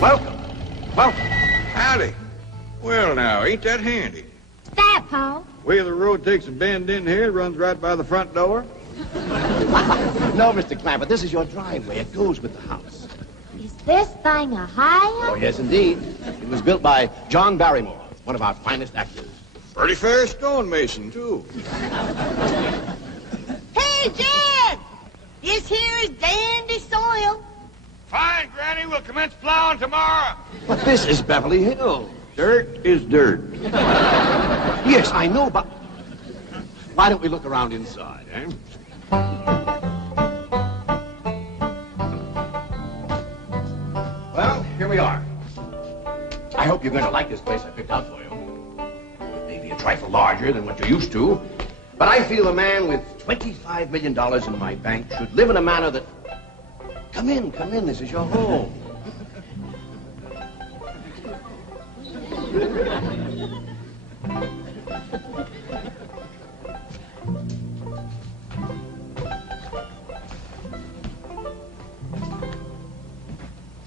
Welcome. Welcome. Howdy. Well, now, ain't that handy? What's that, Paul? Way the road takes a bend in here, runs right by the front door. No, Mr. Clampett, this is your driveway. It goes with the house. Is this thing a high? Oh, yes, indeed. It was built by John Barrymore, one of our finest actors. Pretty fair stonemason, too. Hey, Jed! This here is dandy soil. Fine, Granny. We'll commence plowing tomorrow. But this is Beverly Hills. Dirt is dirt. Yes, I know, but why don't we look around inside, eh? Well, here we are. I hope you're going to like this place I picked out for you. It may be a trifle larger than what you're used to, but I feel a man with $25 million in my bank should live in a manner that... Come in, this is your home.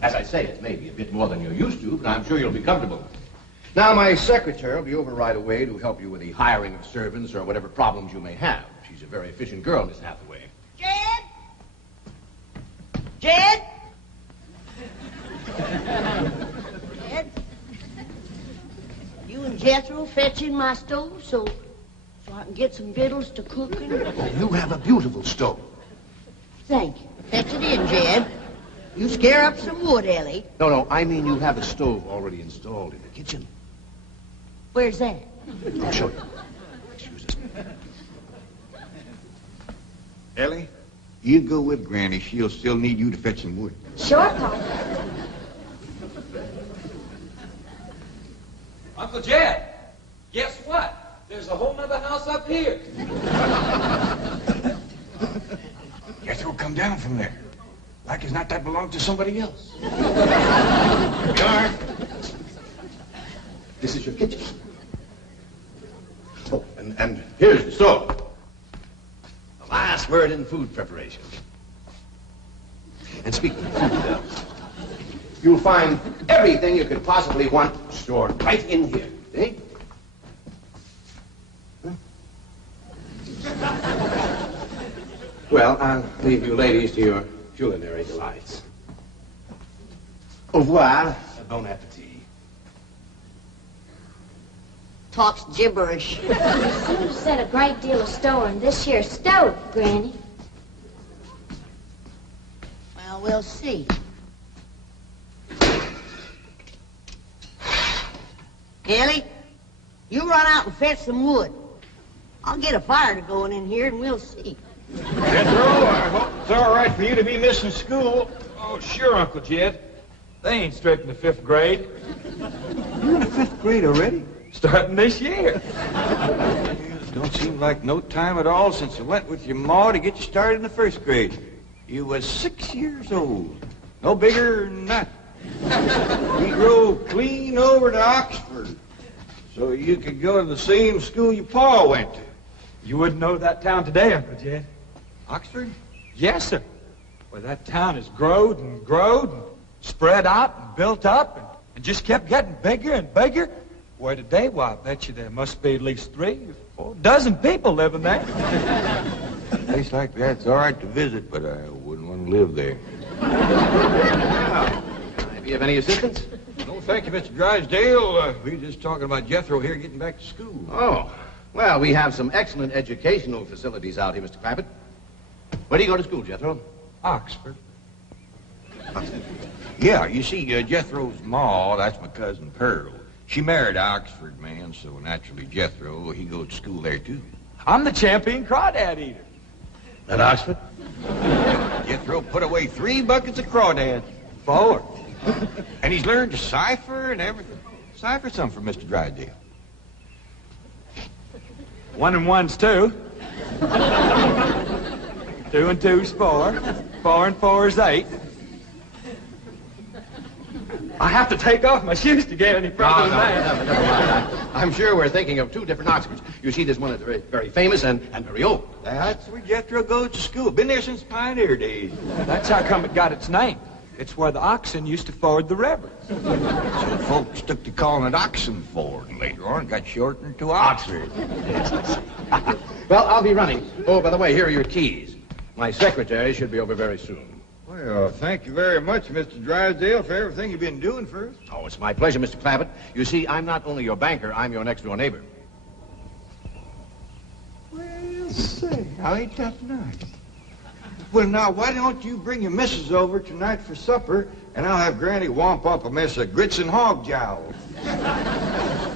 As I say, it may be a bit more than you're used to, but I'm sure you'll be comfortable. Now, my secretary will be over right away to help you with the hiring of servants or whatever problems you may have. She's a very efficient girl, Miss Hathaway. Jed? Jed? Jed? You and Jethro fetching my stove so I can get some victuals to cooking? You have a beautiful stove. Thank you. Fetch it in, Jed. You scare up some wood, Ellie. No, I mean you have a stove already installed in the kitchen. Where's that? I'll show you. Excuse us. Ellie, you go with Granny. She'll still need you to fetch some wood. Sure, Paul. Uncle Jed, guess what? There's a whole nother house up here. Jethro, come down from there. Like as not that belongs to somebody else. This is your kitchen. Oh, and here's the stove. The last word in food preparation. And speaking of food, you'll find everything you could possibly want stored right in here. Eh? Huh? Well, I'll leave you ladies to your culinary delights. Au revoir. Bon appetit. Talks gibberish. You seem to set a great deal of store in this here stove, Granny. Well, we'll see. Ellie, you run out and fetch some wood. I'll get a fire to going in here and we'll see. Jethro, I hope it's all right for you to be missing school. Oh, sure, Uncle Jed. They ain't straight in the 5th grade. You're in the 5th grade already? Starting this year. Don't seem like no time at all since I went with your ma to get you started in the 1st grade. You was 6 years old. No bigger than that. We drove clean over to Oxford so you could go to the same school your pa went to. You wouldn't know that town today, Uncle Jed. Oxford? Yes, sir. Well, that town has growed and spread out and built up and just kept getting bigger and bigger. Where today, why, I bet you there must be at least 3 or 4 dozen people living there. A place like that's all right to visit, but I wouldn't want to live there. Can I be of any assistance? No, thank you, Mr. Drysdale. We were just talking about Jethro here getting back to school. Oh, well, we have some excellent educational facilities out here, Mr. Clampett. Where do you go to school, Jethro? Oxford. Yeah, you see, Jethro's ma, that's my cousin Pearl. She married an Oxford man, so naturally Jethro, he goes to school there, too. I'm the champion crawdad eater. At Oxford? Jethro put away 3 buckets of crawdads. 4. And he's learned to cipher and everything. Cipher some for Mr. Drysdale. 1 and 1's 2. 2 and 2's 4. 4 and 4's 8. I have to take off my shoes to get any further than that. Never mind. I'm sure we're thinking of 2 different Oxfords. You see, there's one that's very, very famous and very old. That's where Jethro goes to school. Been there since pioneer days. That's how come it got its name. It's where the oxen used to ford the river. So folks took to calling it Oxenford, and later on got shortened to Oxford. Well, I'll be running. Oh, by the way, here are your keys. My secretary should be over very soon. Well, thank you very much, Mr. Drysdale, for everything you've been doing for us. Oh, it's my pleasure, Mr. Clappett. You see, I'm not only your banker, I'm your next-door neighbor. Well, say, how ain't that nice? Well, now, why don't you bring your missus over tonight for supper, and I'll have Granny whomp up a mess of grits and hog jowls.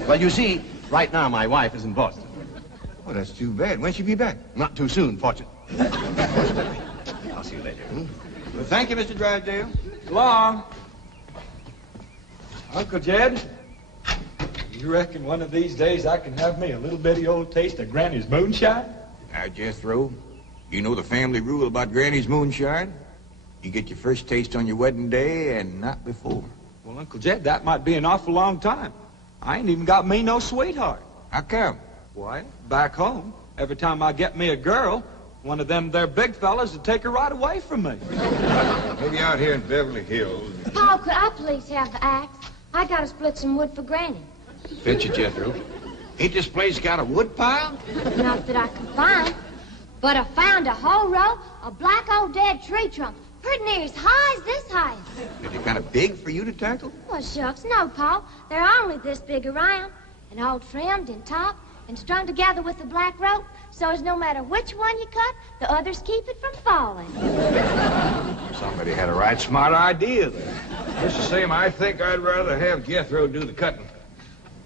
Well, you see, right now my wife is in Boston. Well, that's too bad. When'll she be back? Not too soon, fortunately. I'll see you later. Well, thank you, Mr. Drysdale. So long. Uncle Jed, you reckon one of these days I can have me a little bitty old taste of Granny's moonshine? Now, Jethro, you know the family rule about Granny's moonshine? You get your first taste on your wedding day and not before. Well, Uncle Jed, that might be an awful long time. I ain't even got me no sweetheart. How come? Why, back home, every time I get me a girl, one of them there big fellas would take her right away from me. Maybe out here in Beverly Hills. Paul, could I please have the axe? I gotta split some wood for Granny. Fetch it, Jethro. Ain't this place got a wood pile? Not that I can find, but I found a whole row of black old dead tree trunks, pretty near as high as this height. Are they kind of big for you to tackle? Well, shucks, no, Paul. They're only this big around, and all trimmed and topped and strung together with a black rope, so as no matter which one you cut, the others keep it from falling. Somebody had a right smart idea there. Just the same, I think I'd rather have Jethro do the cutting.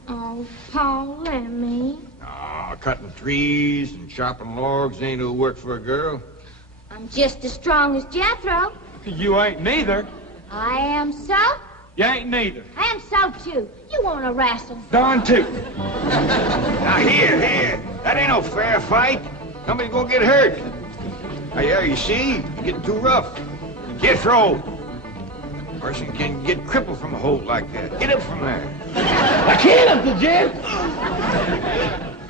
Oh, Paul, let me. Cutting trees and chopping logs ain't no work for a girl. I'm just as strong as Jethro. You ain't neither. I am so. You ain't neither. I am so, too. You want to wrestle? Darn tootin'. Now, here. That ain't no fair fight. Somebody's gonna get hurt. Now, yeah, you see? You're getting too rough. Jethro. A person can get crippled from a hold like that. Get up from there. I can't, Uncle Jed.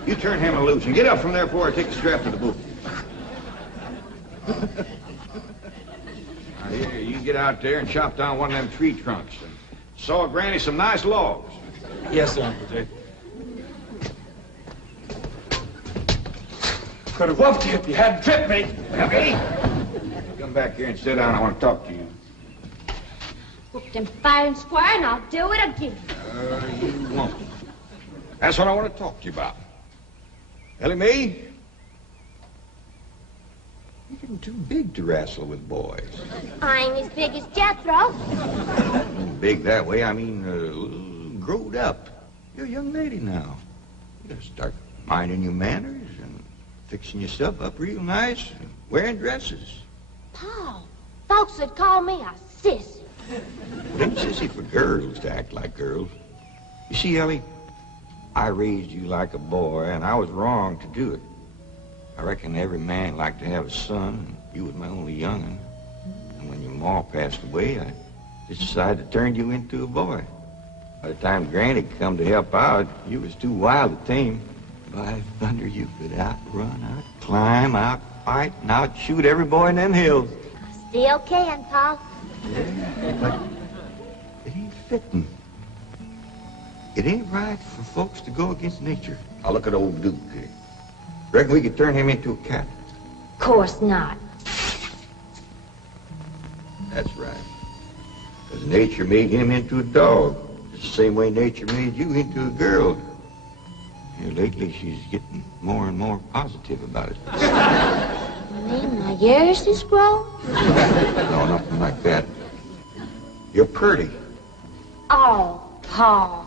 You turn him loose and get up from there before I take the strap to the boot. Now, here, you get out there and chop down one of them tree trunks and saw Granny some nice logs. Yes, sir, Uncle Jed. Could have whooped you if you hadn't tripped me. Okay? Come back here and sit down. I want to talk to you. Whooped him fair and square, and I'll do it again. You won't. That's what I want to talk to you about. Ellie Mae, you're getting too big to wrestle with boys. I ain't as big as Jethro. Big that way, I mean, growed up. You're a young lady now. You gotta start minding your manners and fixing yourself up real nice, and wearing dresses. Paul, folks would call me a sissy. It ain't sissy for girls to act like girls. You see, Ellie, I raised you like a boy, and I was wrong to do it. I reckon every man liked to have a son, and you was my only young'un. And when your ma passed away, I just decided to turn you into a boy. By the time Granny come to help out, you was too wild to tame. By thunder, you could outrun, out-climb, out-fight, and out-shoot every boy in them hills. I still can, Paul. Yeah, but it ain't fitting. It ain't right for folks to go against nature. Now look at old Duke here. Reckon we could turn him into a cat? Of course not. That's right. Because nature made him into a dog. It's the same way nature made you into a girl. Here lately, she's getting more and more positive about it. You mean my years is grown? No, nothing like that. You're pretty. Oh, Paul.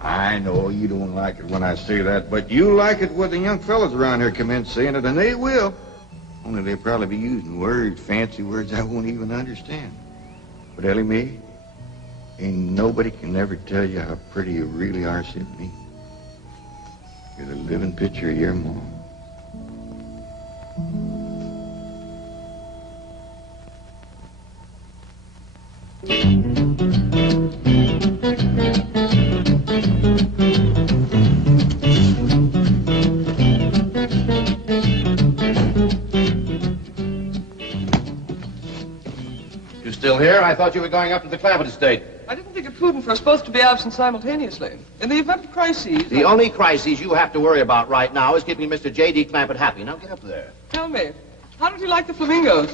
I know you don't like it when I say that, but you like it when the young fellas around here commence saying it, and they will. Only they'll probably be using words, fancy words I won't even understand. But Ellie Mae, ain't nobody can ever tell you how pretty you really are, except me. You're the living picture of your mom. still here? I thought you were going up to the Clampett estate. I didn't think it prudent for us both to be absent simultaneously. In the event of crises... The only crises you have to worry about right now is keeping Mr. J.D. Clampett happy. Now get up there. Tell me, how did you like the flamingos?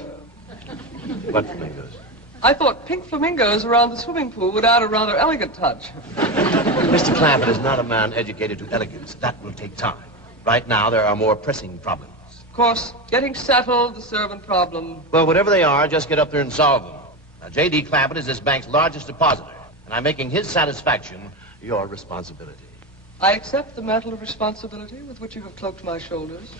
What flamingos? I thought pink flamingos around the swimming pool would add a rather elegant touch. Mr. Clampett is not a man educated to elegance. That will take time. Right now, there are more pressing problems. Of course, getting settled, the servant problem. Well, whatever they are, just get up there and solve them. Now, J.D. Clampett is this bank's largest depositor, and I'm making his satisfaction your responsibility. I accept the mantle of responsibility with which you have cloaked my shoulders.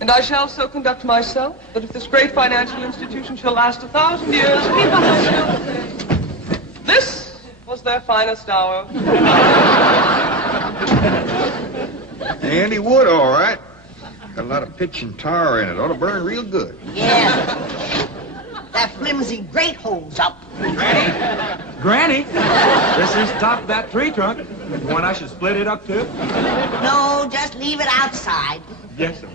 And I shall so conduct myself that if this great financial institution shall last 1,000 years, people will still say, this was their finest hour. Handy wood, all right. Got a lot of pitch and tar in it. Ought to burn real good. Yeah. That flimsy grate holds up. Granny, this is the top of that tree trunk. You want I should split it up too? No, just leave it outside. Yes, sir.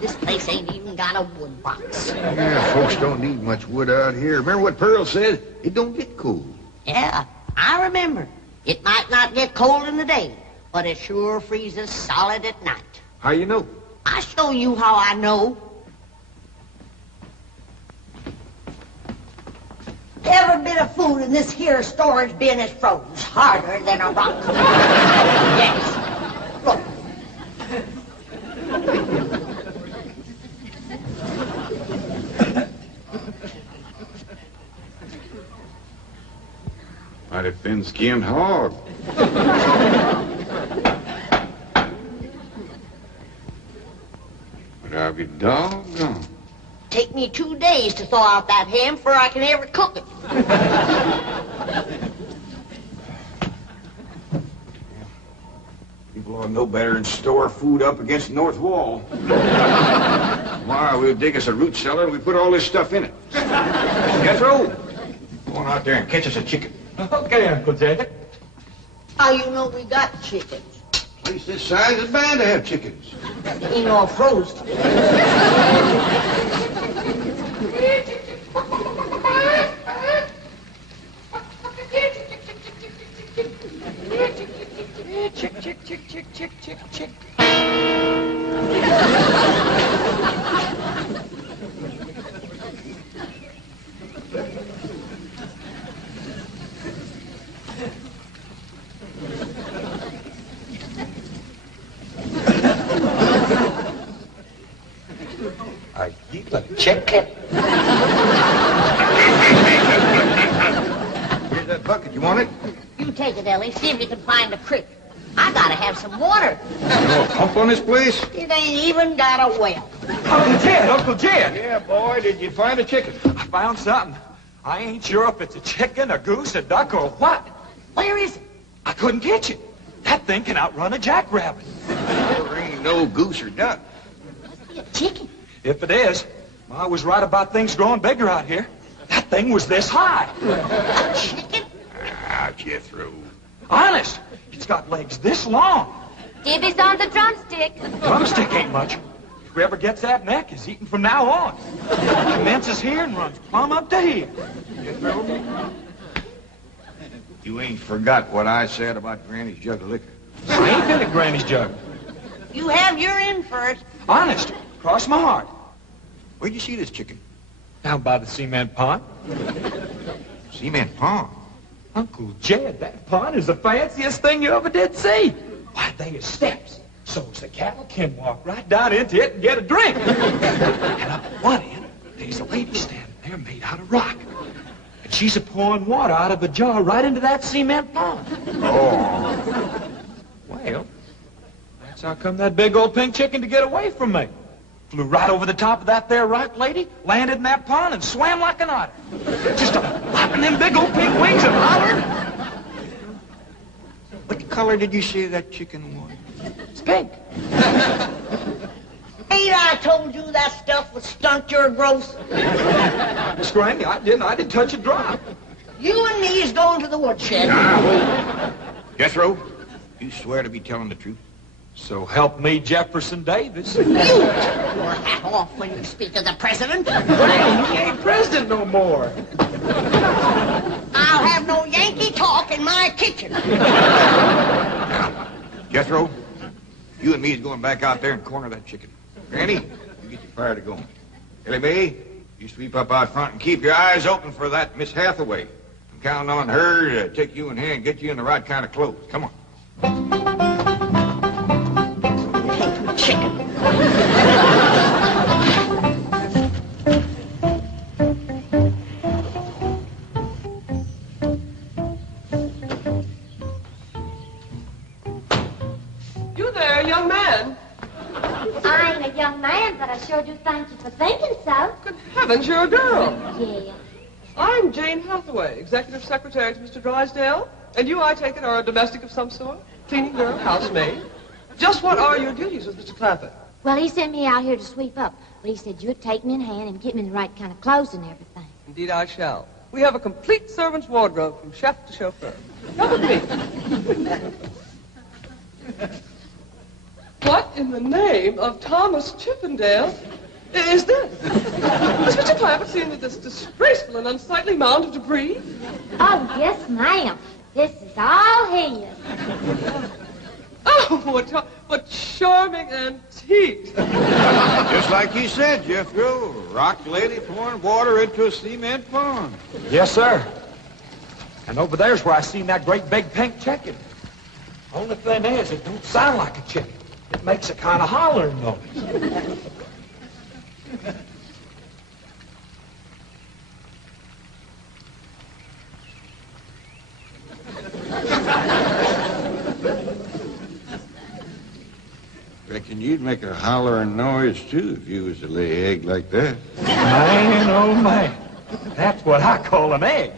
This place ain't even got a wood box. Yeah, folks don't need much wood out here. Remember what Pearl said? It don't get cold. Yeah, I remember. It might not get cold in the day, but it sure freezes solid at night. How you know? I'll show you how I know. Every bit of food in this here storage bin is froze harder than a rock. Yes. Look. Mighty thin-skinned hog. But I'll be doggone. Take me 2 days to thaw out that ham before I can ever cook it. People ought to know better than store food up against the north wall. Tomorrow we'll dig us a root cellar and we put all this stuff in it. Jethro, go on out there and catch us a chicken. Okay, Uncle Jay. How you know we got chickens? Place this size is bound to have chickens. They ain't all froze. Chick, chick, chick, chick, chick, chick, chick. Are you a chicken? Here's that bucket. You want it? You take it, Ellie. See if you can find a creek. I gotta have some water. Oh, pump on this place? It ain't even got a well. Uncle Jed, Uncle Jed. Yeah, boy. Did you find a chicken? I found something. I ain't sure if it's a chicken, a goose, a duck, or what. Where is it? I couldn't catch it. That thing can outrun a jackrabbit. There ain't no goose or duck. Must be a chicken. If it is, Ma was right about things growing bigger out here. That thing was this high. A chicken? Ah, Jethro. Honest, it's got legs this long. Divvy's on the drumstick. Drumstick ain't much. Whoever gets that neck is eating from now on. Commences here and runs plumb up to here. You ain't forgot what I said about Granny's jug of liquor. I ain't been at Granny's jug. You have your in first. Honest, cross my heart. Where'd you see this chicken? Down by the cement pond. Cement pond. Uncle Jed, that pond is the fanciest thing you ever did see. Why, they are steps. So's the cattle can walk right down into it and get a drink. And up at one end, there's a lady standing there made out of rock. And she's a pouring water out of a jar right into that cement pond. Oh. Well, that's how come that big old pink chicken to get away from me. Flew right over the top of that there rock lady, landed in that pond, and swam like an otter. Just flapping them big old pink wings and hollering. What color did you say that chicken was? It's pink. Ain't I told you that stuff would stunt your growth? Miss Granny, I didn't touch a drop. You and me is going to the woodshed. Jethro, you swear to be telling the truth? So help me, Jefferson Davis. You take your hat off when you speak of the president. Granny, he ain't president no more. I'll have no Yankee talk in my kitchen. Now, Jethro, you and me is going back out there and corner that chicken. Granny, you get your fire to going. Ellie Mae, you sweep up out front and keep your eyes open for that Miss Hathaway. I'm counting on her to take you in hand and get you in the right kind of clothes. Come on. Chicken. You there, young man? I ain't a young man, but I sure do thank you for thinking so. Good heavens, you're a girl. Yeah. I'm Jane Hathaway, executive secretary to Mr. Drysdale. And you, I take it, are a domestic of some sort? Cleaning girl, housemaid? Just what are your duties with Mr. Clampett? Well, he sent me out here to sweep up. But he said you'd take me in hand and get me the right kind of clothes and everything. Indeed, I shall. We have a complete servant's wardrobe from chef to chauffeur. Come with me. What in the name of Thomas Chippendale is this? Has Mr. Clampett seen this disgraceful and unsightly mound of debris? Oh, yes, ma'am. This is all his. Oh, what charming antiques. Just like you said, Jethro. Rock lady pouring water into a cement pond. Yes, sir. And over there's where I seen that great big pink chicken. Only thing is, it don't sound like a chicken. It makes a kind of hollering noise. Reckon you'd make a hollering noise, too, if you was to lay egg like that. Man, oh, man. That's what I call an egg.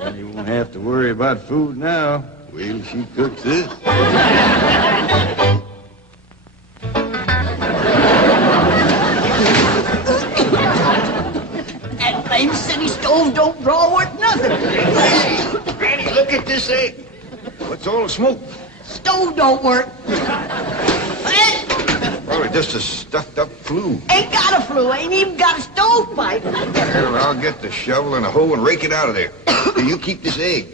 And you won't have to worry about food now. Wait till she cooks this. That blame city stove don't draw worth nothing. Hey, Granny, look at this egg. What's all the smoke? Stove don't work. Probably just a stuffed-up flue. Ain't got a flue, ain't even got a stovepipe. Well, I'll get the shovel and a hoe and rake it out of there. Here, you keep this egg.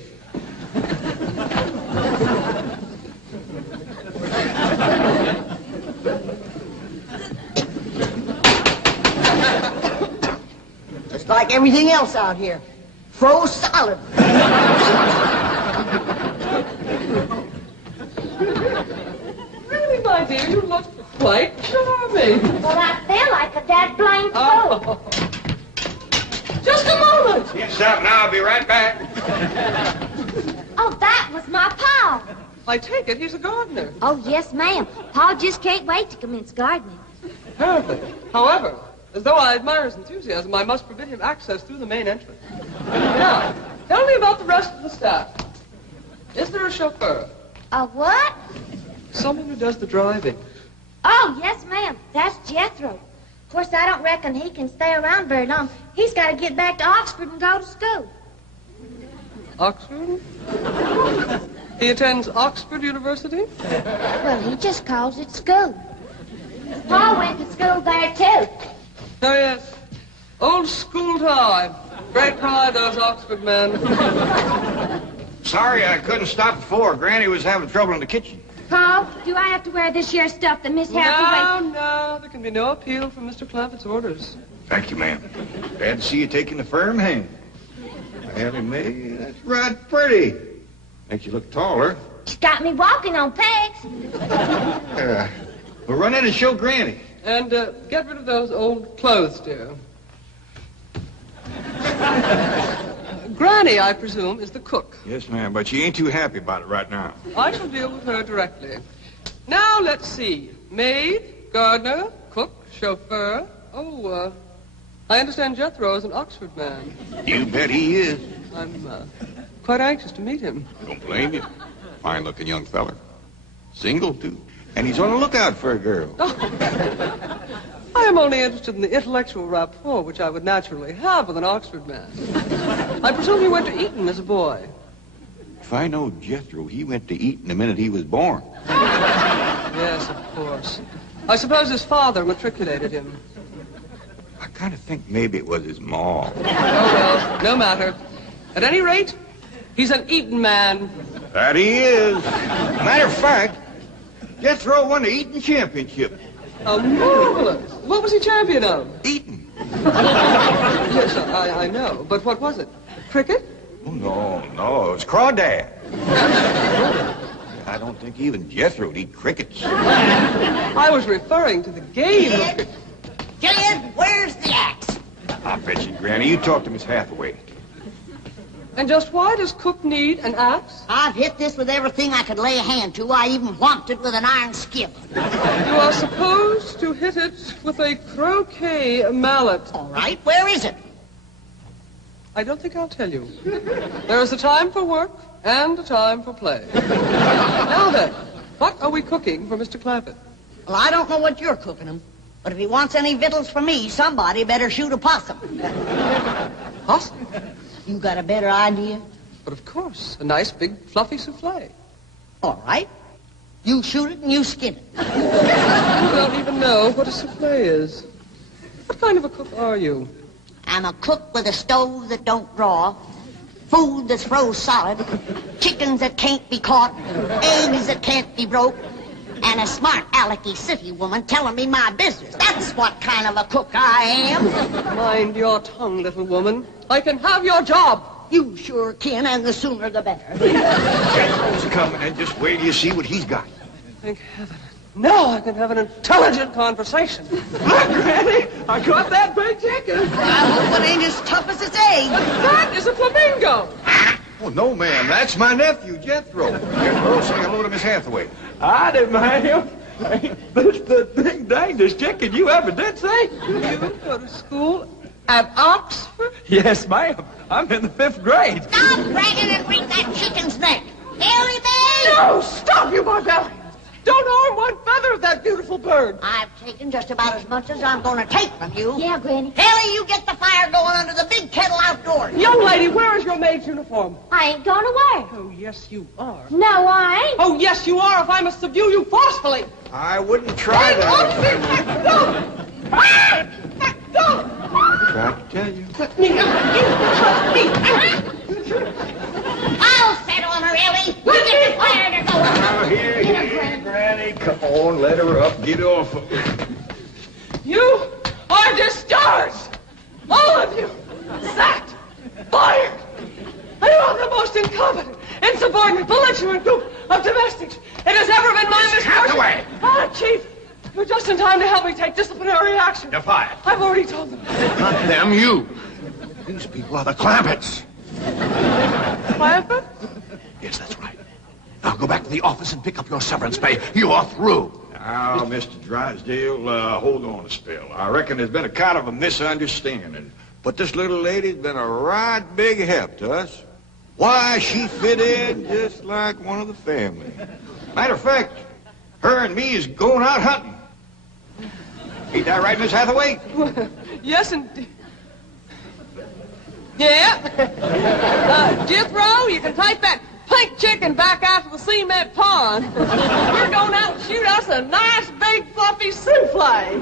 Just like everything else out here. Froze solid. Really, my dear, you look quite charming. Well, I feel like a dad blamed fool. Oh. Just a moment. Get something, I'll be right back. Oh, that was my Pa. I take it he's a gardener. Oh, yes, ma'am. Pa just can't wait to commence gardening. Apparently. However, as though I admire his enthusiasm, I must forbid him access through the main entrance. Now, tell me about the rest of the staff. Is there a chauffeur? A what? Someone who does the driving. Oh, yes, ma'am. That's Jethro. Of course, I don't reckon he can stay around very long. He's got to get back to Oxford and go to school. Oxford? He attends Oxford University? Well, he just calls it school. Pa went to school there, too. Oh, yes. Old school time. Great pride, those Oxford men. Sorry I couldn't stop before. Granny was having trouble in the kitchen. Pa, do I have to wear this here stuff that Miss Hathaway... No, there can be no appeal from Mr. Clampett's orders. Thank you, ma'am. Glad to see you taking the firm hand. Ellie Mae, that's right pretty. Makes you look taller. She's got me walking on pegs. We'll run in and show Granny. And get rid of those old clothes, dear. Granny, I presume, is the cook. Yes, ma'am, but she ain't too happy about it right now. I shall deal with her directly. Now, let's see. Maid, gardener, cook, chauffeur. Oh, I understand Jethro is an Oxford man. You bet he is. I'm quite anxious to meet him. Don't blame you. Fine-looking young feller. Single, too. And he's on the lookout for a girl. I am only interested in the intellectual rapport which I would naturally have with an Oxford man. I presume you went to Eton as a boy. If I know Jethro, he went to Eton the minute he was born. Yes, of course. I suppose his father matriculated him. I kind of think maybe it was his ma. Oh, well, no matter. At any rate, he's an eating man. That he is. Matter of fact, Jethro won the eating championship. Oh, marvelous. What was he champion of? Eating. Yes, I know. But what was it? Cricket? Oh, no, it was crawdad. I don't think even Jethro'd eat crickets. I was referring to the game of cricket. Gillian, where's the axe? I bet you, Granny, you talk to Miss Hathaway. And just why does Cook need an axe? I've hit this with everything I could lay a hand to. I even whomped it with an iron skip. You are supposed to hit it with a croquet mallet. All right, where is it? I don't think I'll tell you. There is a time for work and a time for play. Now then, what are we cooking for Mr. Clampett? Well, I don't know what you're cooking him, but if he wants any victuals from me, somebody better shoot a possum. Possum? You got a better idea? But of course, a nice big fluffy souffle. All right. You shoot it and you skin it. You don't even know what a souffle is. What kind of a cook are you? I'm a cook with a stove that don't draw, food that's froze solid, chickens that can't be caught, eggs that can't be broke, and a smart alecky city woman telling me my business. That's what kind of a cook I am. Mind your tongue, little woman. I can have your job. You sure can, and the sooner the better. Jethro's coming, and just wait till you see what he's got. Thank heaven. Now I can have an intelligent conversation. Look, Granny, I caught that big chicken. I hope it ain't as tough as its egg. That is a flamingo. Oh, no, ma'am. That's my nephew, Jethro. Jethro, say hello to Miss Hathaway. I didn't mind him. This the big dangest chicken you ever did see. You go to school at Oxford? Yes, ma'am. I'm in the 5th grade. Stop bragging and wring that chicken's neck. Ellie Mae! No, stop, you barbarian. Don't harm one feather of that beautiful bird. I've taken just about as much as I'm going to take from you. Yeah, Granny. Ellie, you get the fire going under the big kettle outdoors. Young lady, where is your maid's uniform? I ain't going away. Oh, yes, you are. No, I ain't. Oh, yes, you are, if I must subdue you forcefully. I wouldn't try that. Go! Go! Tried to tell you. Let me out. You trust me. I'll set on her, Ellie. You get the fire to go under. Now, here, Granny. Come on, let her up. Get off of her. You are discharged. All of you. Sacked. Fired. And you are the most incompetent, insubordinate, belligerent group of domestics it has ever been my misfortune. Hathaway! Ah, Chief, you're just in time to help me take disciplinary action. You're fired. I've already told them. Not them, you. These people are the Clampetts. Clampett? Yes, that's right. Now go back to the office and pick up your severance pay. You are through. Now, Mr. Drysdale, hold on a spell. I reckon there's been a kind of a misunderstanding. But this little lady's been a right big help to us. Why, she fit in just like one of the family. Matter of fact, her and me is going out hunting. Ain't that right, Miss Hathaway? Yes, indeed. Yeah. Jethro, you can take that pink chicken back out to the cement pond. We're going out and shoot us a nice, big, fluffy souffle.